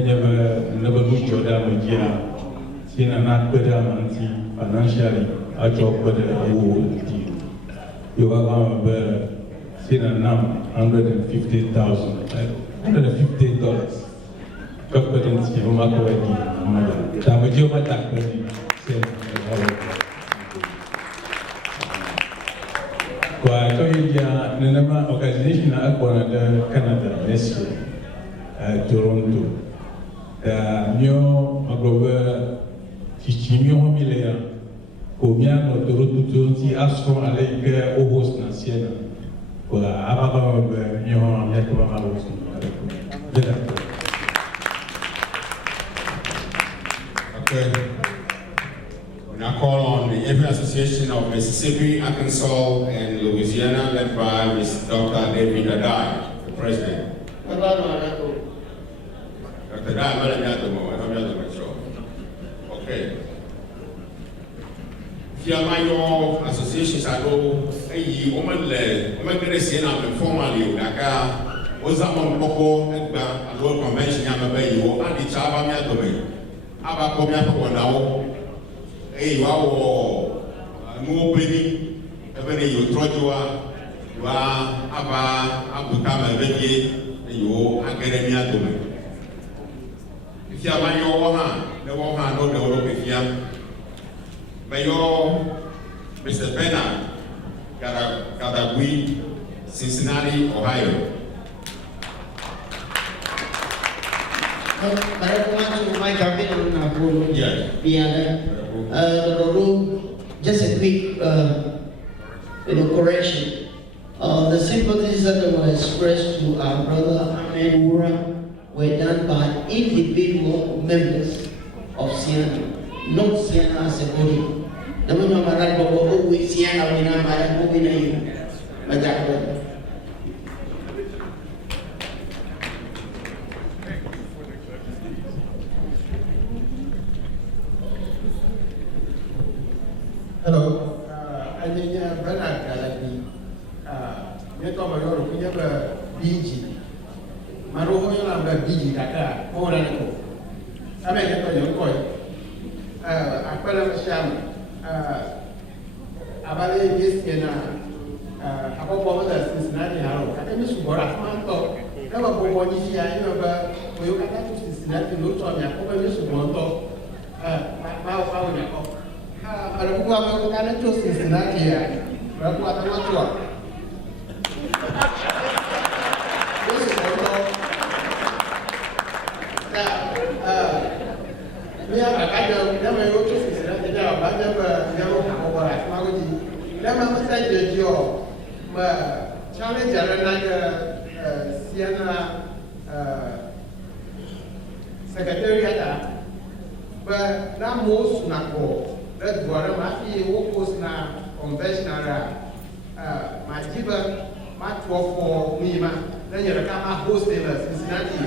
never look your damage. CEANA not better financially. I talk better you are going to CEANA now $150,000. $150. Competency of Makawati, Madam. Tamajo Matakani said, kwa Nenama organization Canada, Nestle, Toronto. Mio Magover Chichimio Milea, Comiano Toronto, Astro Alec, Ogos Naciena, for Ababa, Mio Yakaba. Okay. We now call on the Every Association of Mississippi, Arkansas, and Louisiana, led by Mr. Dr. David Adai, the president. Dr. Adai, okay. Your associations are go, a woman led, woman get a CEANA formally, Daka, was a Poco, and World Convention, Yamabe, and the Chava Yatome. Aba komia kwa nao wao muopeni ebene yo trojwa wa aba abutama beje yo ageremia dome ifia banyo wo ha no de wo kefia mayo Mr. Bernard Gadagui, Cincinnati, Ohio. Just a quick correction. The sympathies that were expressed to our brother Ahmed Wura were done by individual members of CEANA, not CEANA as a body. Hello, I'm Bernard Galati. You come over to BG. Maroho, you have BG Dakar, Moranco. I mean, you call I put up a sham. Abale is in about Cincinnati. I miss Boramanto. Never go on this year. You can to Cincinnati, look on your open use of Monto. Alikuwa amekutana tu Cincinnati ya. Alikuwa atamwachwa. Mia akaja kama yote Cincinnati ndio baada ya jambo kwa magoji. Lema msaje ndio ma challenge na CEANA secretariat ba na most na ko that Guara Mati Wokos na conventional Majiba Matwa for Mima, then you're a host in Cincinnati.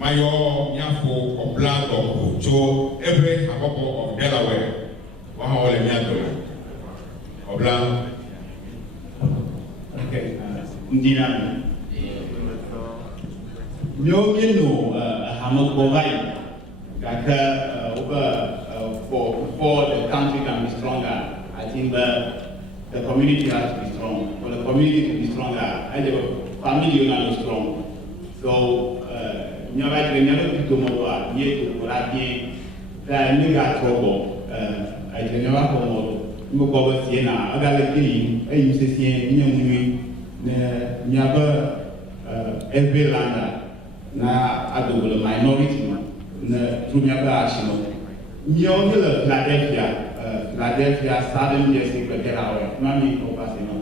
Mayo Nyafo of Black of Joe, every Habako of Delaware, Wahole Miato of Black. Okay, Ndina. No, Hamok Bovai, for the country can be stronger. I think the community has to be strong. For the community to be stronger, I think the family is strong. So, never to more near to Korabi, the nigga trouble. I never come over CEANA, I got a game, a UCC, never every lander, now I do a minority, through never action. Young Philadelphia, Southern District, Mammy Copasino.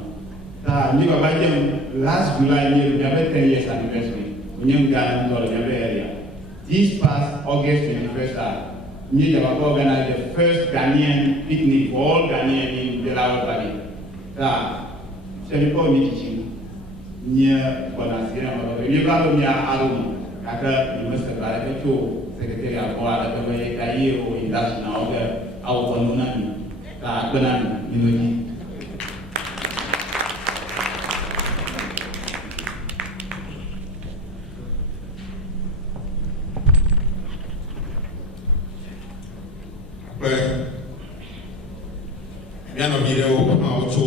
Last July, we have 10 years anniversary. Area. This past August 21st, we have organized the first Ghanaian picnic for all Ghanaians in Delaware Valley. nye bonasiena ma ye ba lo nya alu aka ni masa ba ka to secretary ko ala ka ba ka ye o industry na o ga au konuna ni ka akbana ni no ni Miano video au cho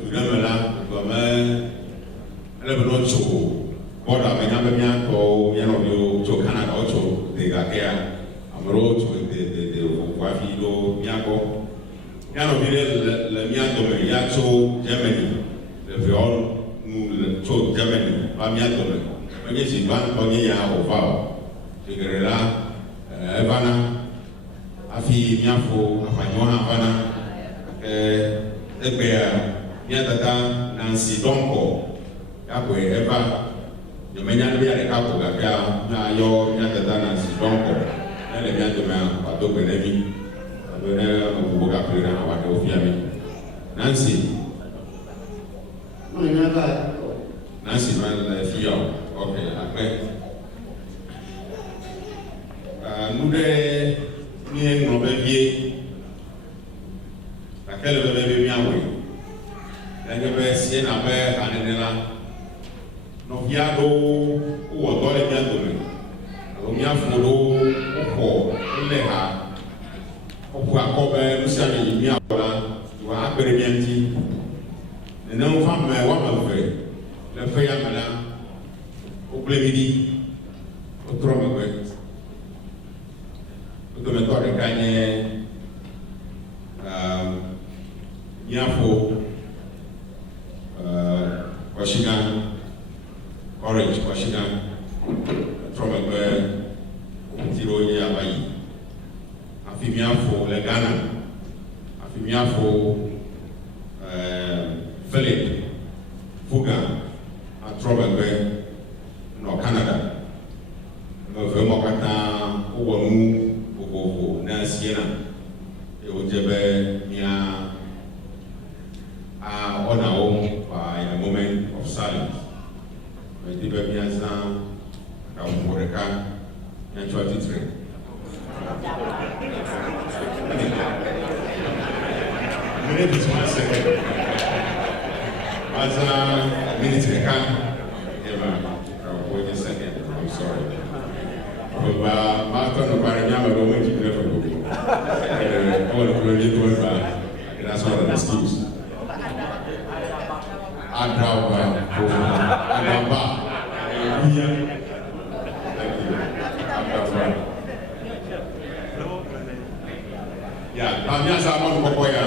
kuramela comme ele beno cho boda me nyame mia ko miano bio cho Canada o cho de gakea amro cho de wafi do miako miano video le miato me ya cho Germany le viol le cho Germany ba miato me me si ban ko ni ya o fa tigrela evana afi miafo afanyoha avana miatata Nancy Donko yakwe eva nyomenya bia de kapo gapia na yo miatata Nancy Donko ele miatema pato kwenemi abone obuga pera na wade ofiami Nancy Nancy man fio okay akwe nude ni ngobebie akele bebe miawe ngebe CEANA be anenela no viado o dole miando me o miafuro o leha o akobe lucia mi miawa wa akere mianti ne no fam me wa malve le fe ya mala o plemidi o trome kwe o to me tore kanye Nyafo, Washington, Orange, Washington, Tromagbe, Tiro Yabai, Afimiafo, Legana, Afimiafo, Philip, Fuga, Tromagbe, no Canada, Vermokata, Uwamu, Ugogo, na CEANA, Ojebe, Nia. On our own by a moment of silence. When the baby has now come for the car, and 23. Minute is 1 second. As a minute to come, wait a second. I'm sorry. But Martin, the Paranyama, don't make it difficult. All the project back. That's not an excuse. Adrawa, Adaba, yeah, Tamia's among Pokoya,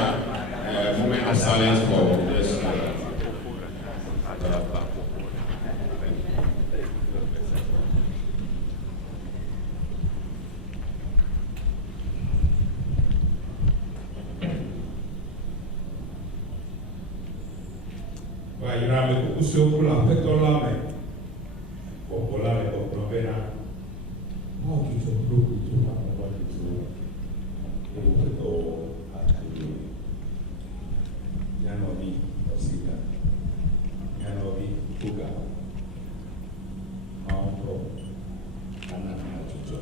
moment of silence for this. Irame kusio kula petola me popola le poprovera mo kiso grupo tu ma mo kiso e peto atali yanovi osika yanovi fuga maondo ana tuto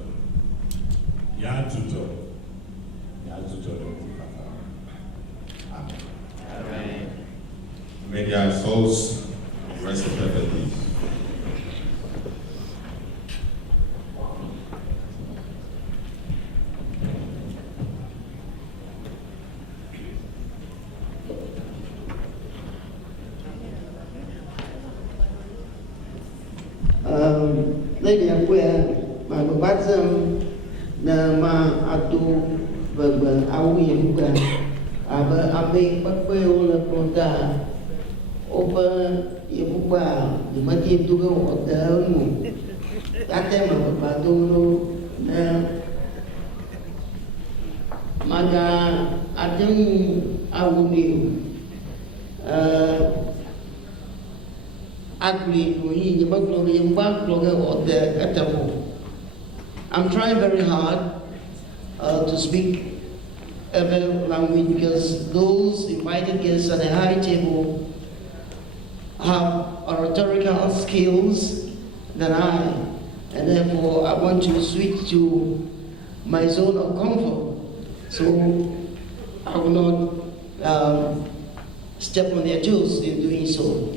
ya tuto amen. May their souls rest in perfect peace. Lady Aquia, my bathroom, the ma atu berber awi bukan, aber abe pakwe ola konta. Over Yabuba, the Mati to go of the Elmo. That time of Padono, Maga Adam Awuni, Agri, the backlog of the Catabo. I'm trying very hard to speak every language because those invited guests at the high table have oratorical skills than I, and therefore I want to switch to my zone of comfort. So I will not step on their toes in doing so.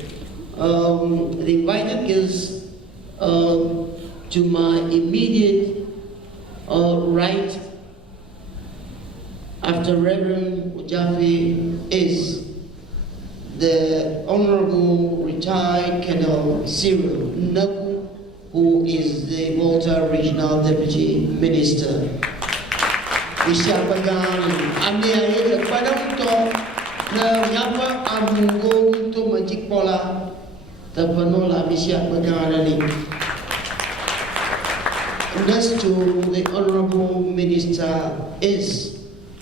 The invited guests to my immediate right after Reverend Ujafi is the Honorable Retired Colonel Cyril Nagu, who is the Malta Regional Deputy Minister. Isyapagan amiaya padang to na nyapa amungong to majik pola tapanola isyapagan ni. Next to the Honorable Minister is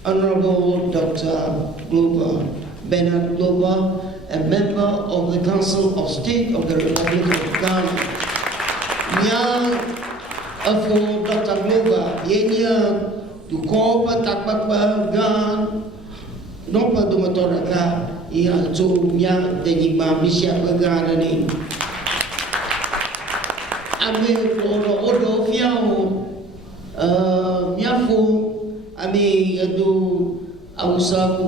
Honorable Dr. Glover Bernard Glover, a member of the Council of State of the Republic of Ghana. Nya afo Dr. Glover yenya to call Takpapa Gan, no Padumatoraka, he also young Denima Misha Baganani. I mean, Odo Fiao, Miafu, I mean, Adu Ausaku,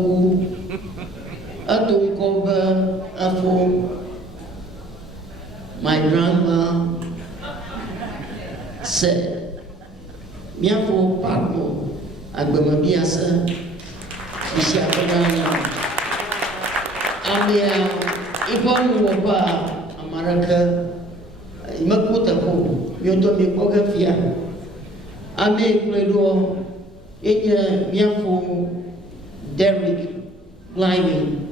Adu Koba, Afu, my grandma said, Miafu Papo. Agama biasa isya pagana amia ibon wapa amaraka imakuta ko yoto mi koga fia ame kledo enya miafo Derek Blimey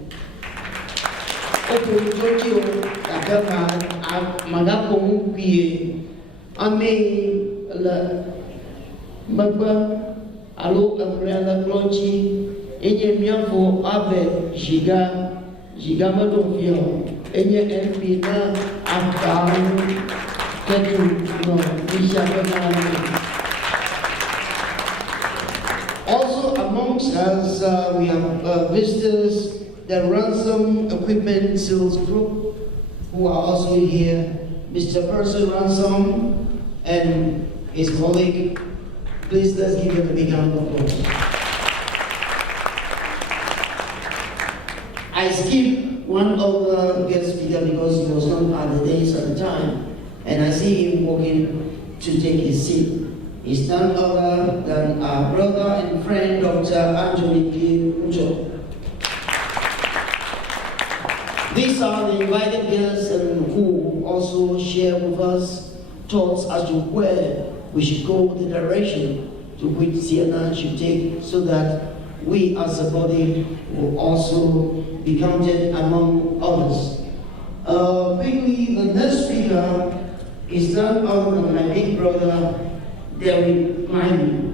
opo tokyo agama magapo mupie ame la magba alo umbrella clochi enye miafo abe jiga madofio enye MP na afghan kedu no ishabana. Also amongst us we have visitors, the Ransom Equipment Sales Group, who are also here, Mr. Percy Ransom and his colleague. Please let's give him a big round of applause. I skipped one of the guest speakers because he was not at the days at the time, and I see him walking to take his seat. He's none other than our brother and friend, Dr. Anthony Ujo. These are the invited guests and who also share with us thoughts as to where we should go, the direction to which CEANA should take, so that we as a body will also be counted among others. Quickly, the next speaker is none other than my big brother, Derek Blimey.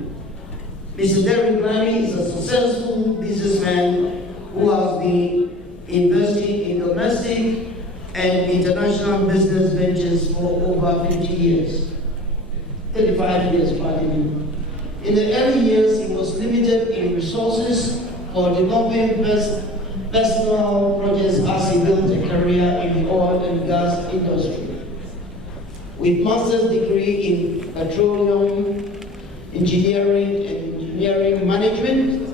Mr. Derek Blimey is a successful businessman who has been investing in domestic and international business ventures for over 50 years. 35 years, pardon me. In the early years, he was limited in resources for developing personal projects as he built a career in the oil and gas industry. With master's degree in petroleum engineering and engineering management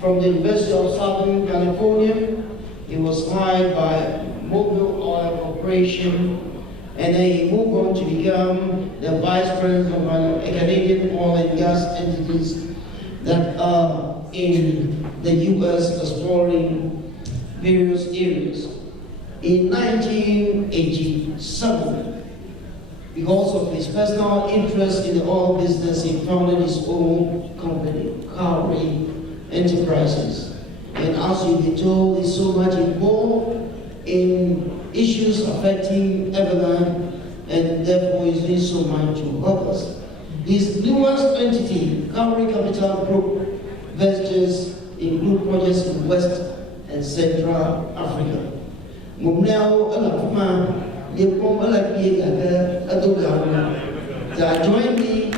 from the University of Southern California, he was hired by Mobil Oil Corporation, and then he moved on to become the vice president of a Canadian oil and gas entities that are in the U.S. exploring various areas. In 1987, because of his personal interest in the oil business, he founded his own company, Cowrie Enterprises. And as you've been told, he's so much involved in issues affecting Everland, and therefore is doing so much to help us. His newest entity, Cowrie Capital Group, ventures include projects in West and Central Africa. Join me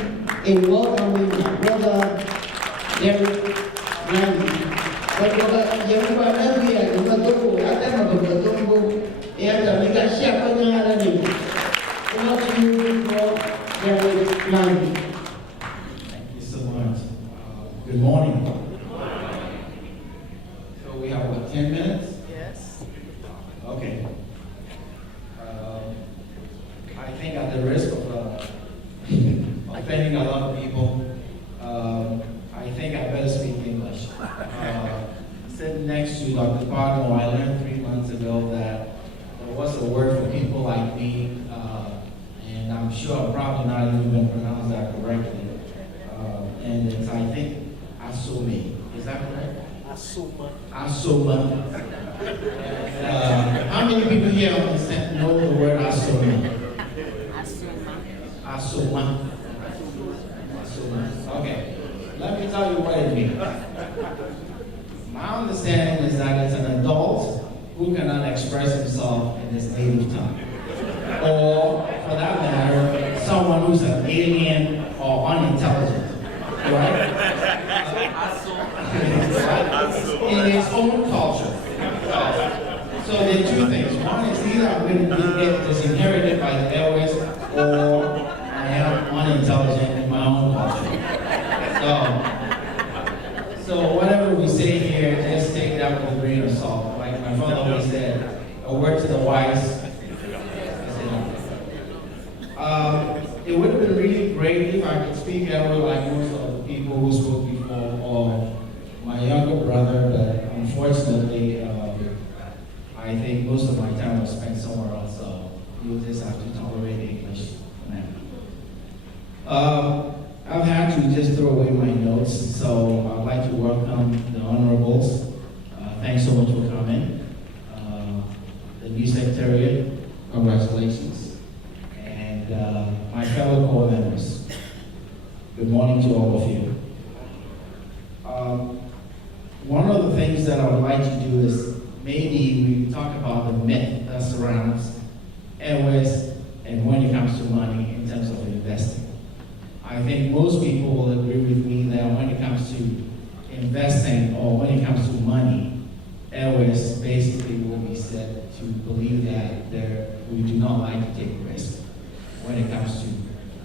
in welcoming my brother, Derek Blimey. But offending a lot of people. I think I better speak English. Sitting next to Dr. Pardo, I learned 3 months ago that there was a word for people like me, and I'm sure I'm probably not even going to pronounce that correctly. And it's, I think, asome. Is that correct? Asoma. Asoma. How many people here understand, know the word asoma? Asoma. Asoma. Okay. Let me tell you what it means. My understanding is that it's an adult who cannot express himself in his native tongue. Or, for that matter, someone who's an alien or unintelligent. Right? In his own culture. So there are two things. One is either I'm going to get disinherited by the airways, or I am unintelligent in my own culture. So whatever we say here, just take that with a grain of salt. Like my father always said, a word to the wise. It would have been really great if I could speak Arabic like most of the people who spoke before, or my younger brother, but unfortunately, I think most of my time was spent somewhere else, so you'll just have to tolerate English now. I've had to just throw away my notes, so I'd like to welcome the honorables. Thanks so much for coming. The new secretariat, congratulations. And my fellow core members, good morning to all of you. One of the things that I would like to do is maybe we talk about the myth that surrounds airways and when it comes to money in terms of investing. I think most people will agree with me that when it comes to investing or when it comes to money, airways basically will be said to believe that we do not like to take risk when it comes to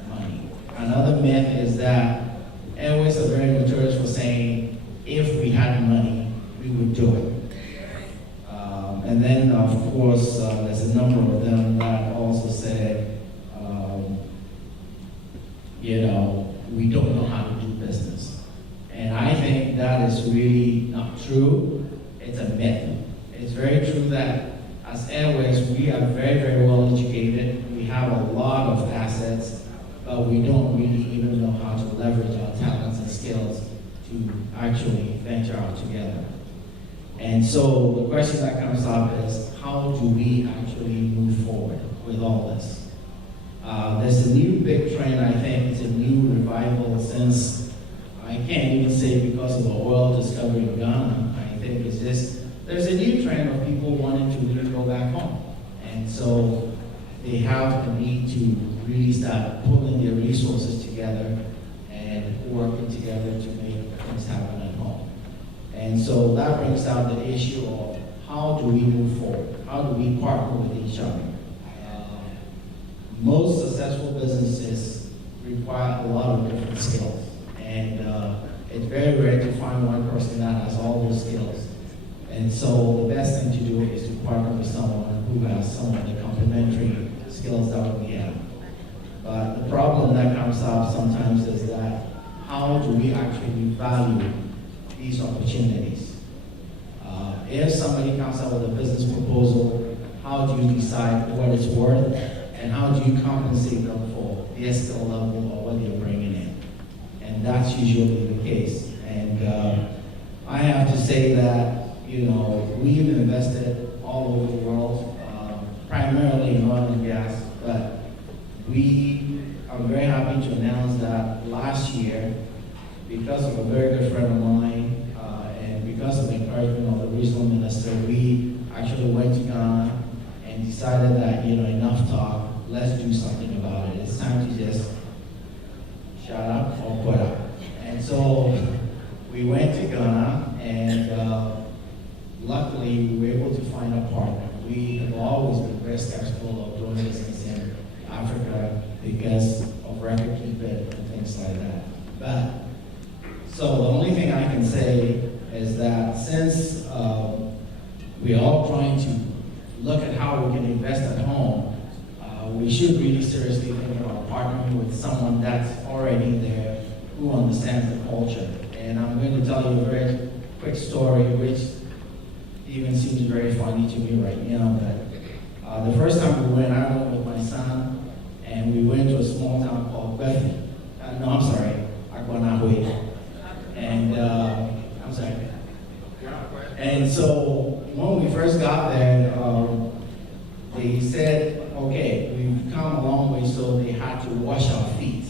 money. Another myth is that airways are very notorious for saying, if we had money, we would do it. And then, of course, there's a number of them that also said, we don't know how to do business. And I think that is really not true. It's a myth. It's very true that as airways, we are very, very well educated. We have a lot of assets, but we don't really even know how to leverage our talents and skills to actually venture out together. And so the question that comes up is, how do we actually move forward with all this? There's a new big trend, I think. It's a new revival since, I can't even say because of the oil discovery in Ghana. I think it's just, there's a new trend of people wanting to really go back home. And so they have the need to really start pulling their resources together and working together to make things happen at home. And so that brings out the issue of how do we move forward? How do we partner with each other? Most successful businesses require a lot of different skills. And it's very rare to find one person that has all those skills. And so the best thing to do is to partner with someone who has some of the complementary skills that we have. But the problem that comes up sometimes is that how do we actually value these opportunities? If somebody comes up with a business proposal, how do you decide what it's worth, and how do you compensate them for their skill level or what they're bringing in? And that's usually the case. And I have to say that, we've invested all over the world, primarily in oil and gas, but I'm very happy to announce that last year, because of a very good friend of mine, and because of the encouragement of the regional minister, we actually went to Ghana and decided that, enough talk, let's do something about it. It's time to just shut up or put up. And so we went to Ghana, and luckily we were able to find a partner. We have always been very skeptical of doing business in Africa because of record keeping and things like that. But so the only thing I can say is that since we're all trying to look at how we can invest at home, we should really seriously think about partnering with someone that's already there, who understands the culture. And I'm going to tell you a very quick story, which even seems very funny to me right now. That the first time we went, I went with my son, and we went to a small town called Befi. No, I'm sorry, Akwanahwe. And I'm sorry. And so when we first got there, they said, okay, we've come a long way, so they had to wash our feet.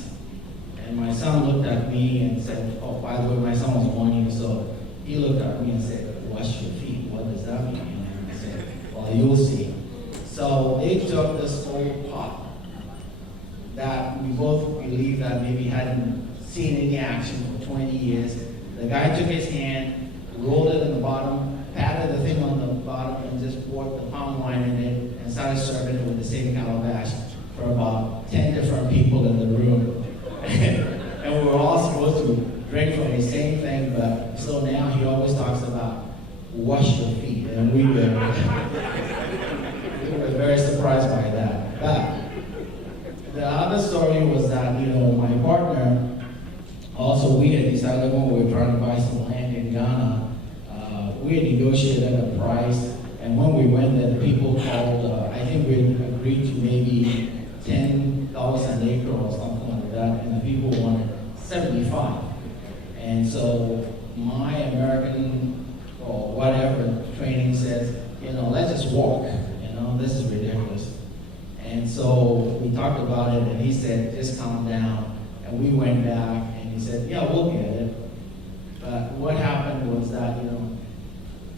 And my son looked at me and said, oh, by the way, my son was 1 year, so he looked at me and said, wash your feet, what does that mean? And I said, well, you'll see. So they took this old pot that we both believe that maybe hadn't seen any action for 20 years. The guy took his hand, rolled it in the bottom, patted the thing on the bottom, and just poured the palm wine in it and started serving it with the same calabash for about 10 different people in the room. And we were all supposed to drink from the same thing, but so now he always talks about wash your feet, and we were very surprised by that. But the other story was that, my partner, also we had decided when we were trying to buy some land in Ghana, we had negotiated a price, and when we went there, the people called, I think we agreed to maybe $10 an acre or something like that, and the people wanted 75. And so my American or whatever training says, let's just walk, this is ridiculous. And so we talked about it, and he said, just calm down. And we went back, and he said, yeah, we'll get it. But what happened was that,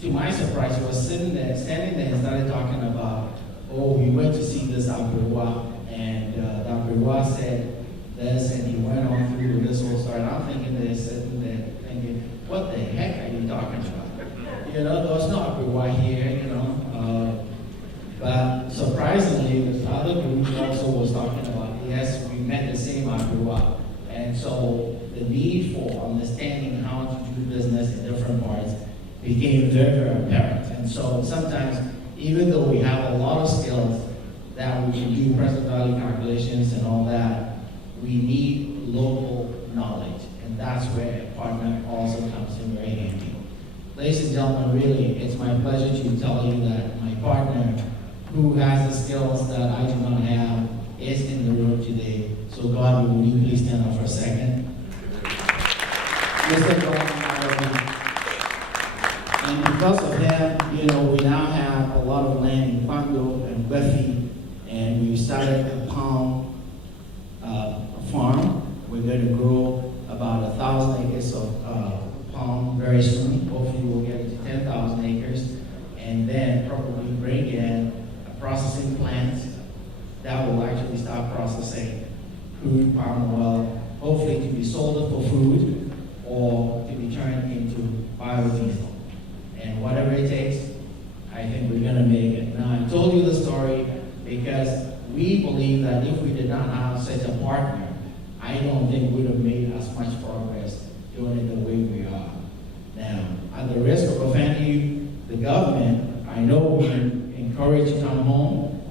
to my surprise, he was standing there and started talking about, oh, we went to see this Abriwa, and the Abriwa said this, and he went on through this whole story. And I'm thinking there, sitting there, thinking, what the heck are you talking about? There was no Abriwa here, but surprisingly, the other group also was talking about, yes, we met the same Abriwa. And so the need for understanding how to do business in different parts became very, very apparent. And so sometimes, even though we have a lot of skills that we can do present value calculations and all that, we need local knowledge. And that's where a partner also comes in very handy. Ladies and gentlemen, really, it's my pleasure to tell you that my partner, who has the skills that I do not have, is in the room today. So God, will you please stand up for a second? Mr. Gordon, and because of him, we now have a lot of land in Kwando and Befi, and we started a palm farm. We're going to grow about 1,000 acres of palm very soon. Hopefully we'll get to 10,000 acres, and then probably bring in a processing plant that will actually start processing crude palm oil, hopefully to be sold for food or to be turned into biodiesel. And whatever it takes, I think we're going to make it. Now, I told you the story because we believe that if we did not have such a partner, I don't think we would have made as much progress doing it the way we are. Now, at the risk of offending the government, I know we encourage you to come home,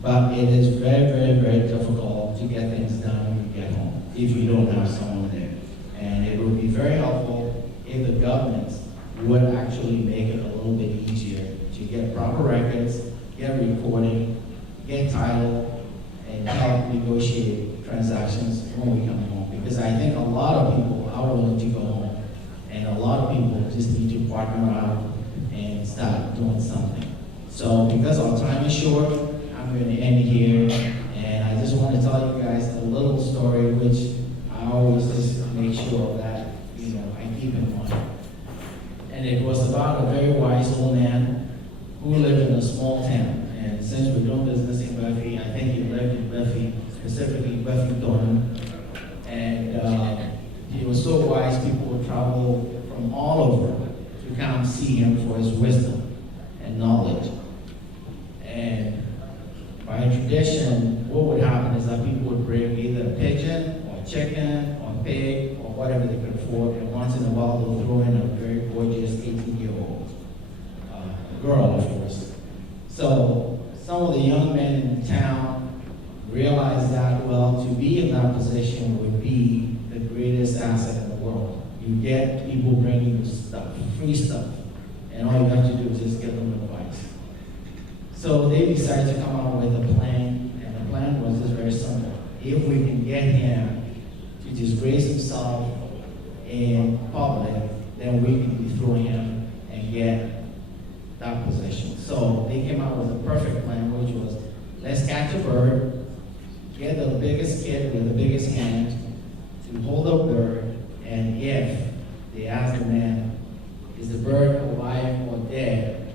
but it is very, very, very difficult to get things done when you get home if you don't have someone there. And it would be very helpful if the governments would actually make it a little bit easier to get proper records, get recording, get title, and help negotiate transactions when we come home. Because I think a lot of people are willing to go home, and a lot of people just need to partner out and start doing something. So because our time is short, I'm going to end here, and I just want to tell you guys a little story which I always just make sure that I keep in mind. And it was about a very wise old man who lived in a small town. And since we're doing business in Befi, I think he lived in Befi, specifically Befi Don. And he was so wise, people would travel from all over to come see him for his wisdom and knowledge. And by tradition, what would happen is that people would bring either a pigeon or chicken or pig or whatever they could afford, and once in a while they'll throw in a very gorgeous 18-year-old girl, of course. So some of the young men in town be in that position would be the greatest asset in the world. You get people bringing you stuff, free stuff, and all you have to do is just give them advice. So they decided to come out with a plan, and the plan was just very simple. If we can get him to disgrace himself in public, then we can dethrone him and get that position. So they came out with a perfect plan, which was, let's catch a bird, get the biggest kid with the biggest hand to hold a bird, and if they ask the man, is the bird alive or dead?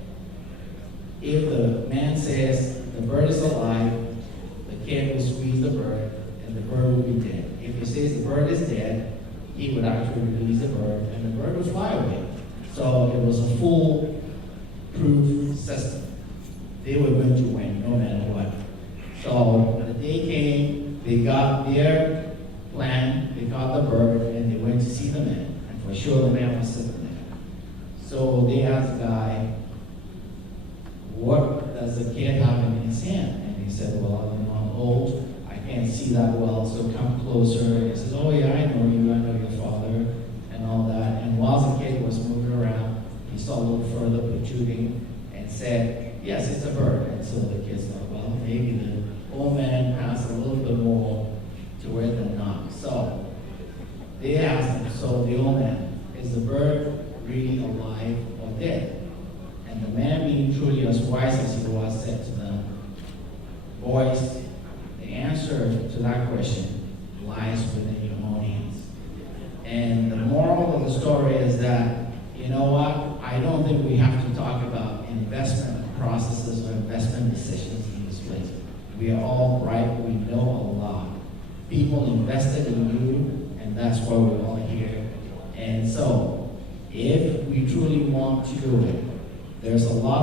If the man says the bird is alive, the kid will squeeze the bird, and the bird will be dead. If he says the bird is dead, he would actually release the bird, and the bird would fly away. So it was a foolproof system. They were going to win, no matter what. So the day came, they got their plan, they got the bird, and they went to see the man. And for sure, the man was sitting there. So they asked the guy, what does the kid have in his hand? And he said, well, you know, I'm old, I can't see that well, so come closer. He says, oh yeah, I know you, I know your father, and all that. And while the kid was moving around, he saw a little further protruding and said, yes, it's a bird. And so the kid thought, well, maybe the old man has a little bit more to it than not. So they asked him, so the old man, is the bird really alive or dead? And the man, being truly as wise as he was, said to them, boys, the answer to that question lies within your own hands. And the moral of the story is that, you know what, I don't think we have to talk about investment processes or investment decisions in this place. We are all bright, we know a lot. People invested in you, and that's why we're all here. And so, if we truly want to do it, there's a lot